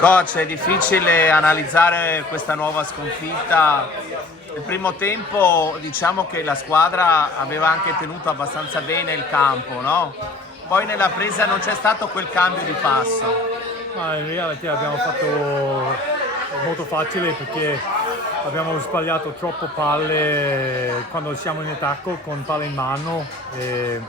Coach, è difficile analizzare questa nuova sconfitta. Il primo tempo diciamo che la squadra aveva anche tenuto abbastanza bene il campo, no? Poi nella presa non c'è stato quel cambio di passo. Ma in realtà abbiamo fatto molto facile perché abbiamo sbagliato troppo palle quando siamo in attacco con palle in mano e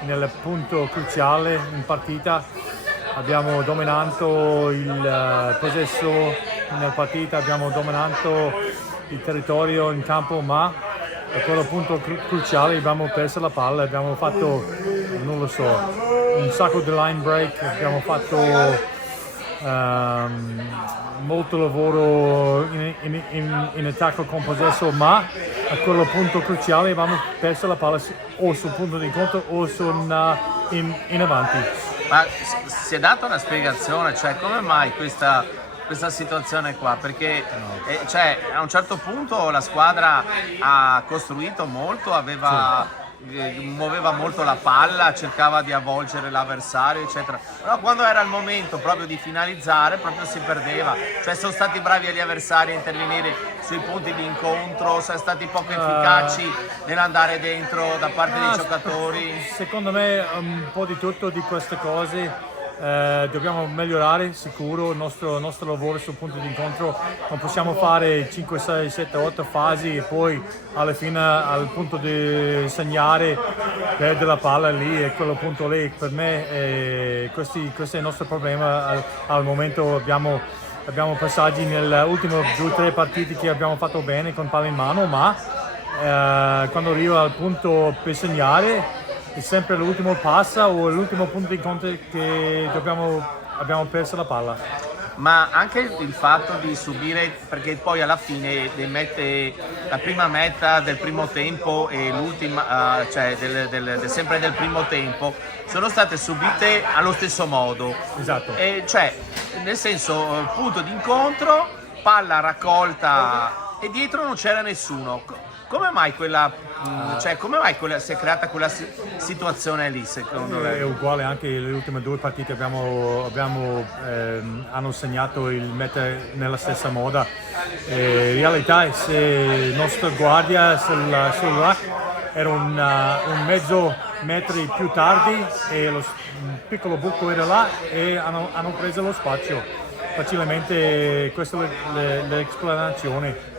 nel punto cruciale in partita abbiamo dominato il possesso nella partita, abbiamo dominato il territorio in campo, ma a quel punto cruciale abbiamo perso la palla, abbiamo fatto, non lo so, un sacco di line break, abbiamo fatto molto lavoro in attacco con possesso, ma a quel punto cruciale abbiamo perso la palla o sul punto di incontro o in avanti. Ma si è data una spiegazione, cioè come mai questa situazione qua? Perché cioè, a un certo punto la squadra ha costruito molto, muoveva molto la palla, cercava di avvolgere l'avversario, eccetera. Però quando era il momento proprio di finalizzare, proprio si perdeva. Cioè sono stati bravi gli avversari a intervenire sui punti di incontro, sono stati poco efficaci nell'andare dentro da parte dei giocatori. Secondo me un po' di tutto di queste cose. Dobbiamo migliorare sicuro il nostro lavoro sul punto di incontro. Non possiamo fare 5, 6, 7, 8 fasi e poi alla fine al punto di segnare perdere la palla lì e quello punto lì. Per me questo è il nostro problema al momento. Abbiamo passaggi nelle ultime 2 o 3 partite che abbiamo fatto bene con palla in mano, ma quando arriva al punto per segnare è sempre l'ultimo passa o l'ultimo punto di incontro che abbiamo perso la palla. Ma anche il fatto di subire, perché poi alla fine la prima meta del primo tempo e l'ultima, cioè sempre del primo tempo, sono state subite allo stesso modo. Esatto. Cioè, nel senso, punto di incontro, palla raccolta e dietro non c'era nessuno. Come mai si è creata quella situazione lì, secondo lei? È uguale anche le ultime 2 partite, hanno segnato il meta nella stessa moda. In realtà se il nostro guardia sul rack era un mezzo metro più tardi e lo piccolo buco era là e hanno preso lo spazio facilmente. Questa è l'esplanazione.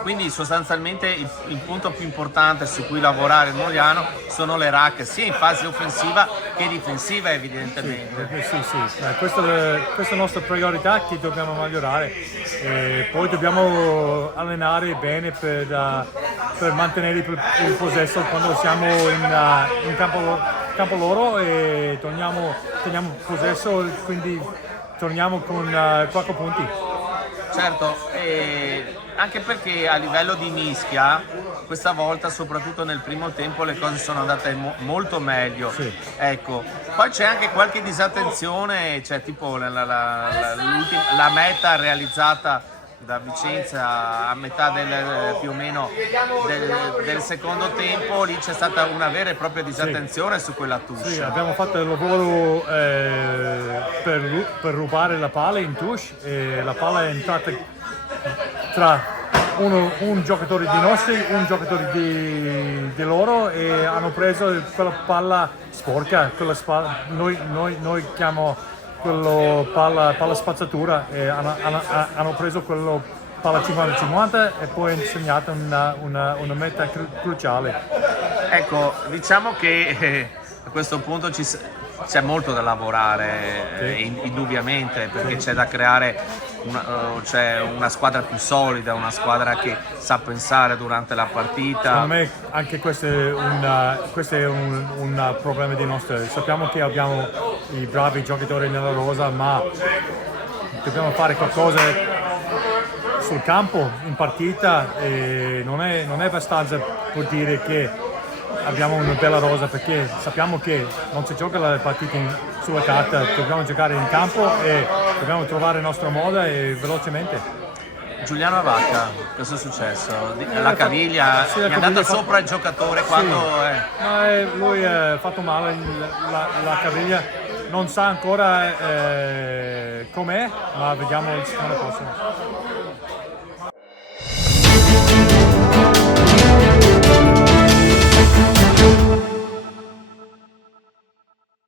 Quindi sostanzialmente il punto più importante su cui lavorare il Mogliano sono le rack, sia in fase offensiva che difensiva evidentemente. Sì. Questa è la nostra priorità che dobbiamo migliorare. Poi dobbiamo allenare bene per mantenere il possesso quando siamo in campo loro e teniamo possesso, quindi torniamo con 4 punti. Certo, anche perché a livello di mischia, questa volta, soprattutto nel primo tempo, le cose sono andate molto meglio. Sì. Ecco. Poi c'è anche qualche disattenzione, cioè tipo la meta realizzata da Vicenza a metà più o meno del secondo tempo, lì c'è stata una vera e propria disattenzione su quella touche. Sì, abbiamo fatto il lavoro per rubare la palla in touche e la palla è entrata tra un giocatore di nostri, un giocatore di loro e hanno preso quella palla sporca, noi chiamiamo quello palla spazzatura e hanno preso quello palla 50-50 e poi hanno segnato una meta cruciale. Ecco, diciamo che a questo punto c'è molto da lavorare, indubbiamente, perché c'è da creare una squadra più solida, una squadra che sa pensare durante la partita. Secondo me anche questo è un problema di nostro. Sappiamo che abbiamo i bravi giocatori nella rosa, ma dobbiamo fare qualcosa sul campo, in partita, e non è abbastanza per dire che abbiamo una bella rosa, perché sappiamo che non si gioca la partita sulla carta, dobbiamo giocare in campo e dobbiamo trovare il nostro modo e velocemente. Giuliano Avacca, cosa è successo? La caviglia, sì, gli è andato sopra il giocatore quando... Lui ha fatto male la caviglia non sa ancora com'è, ma vediamo il settimana prossima.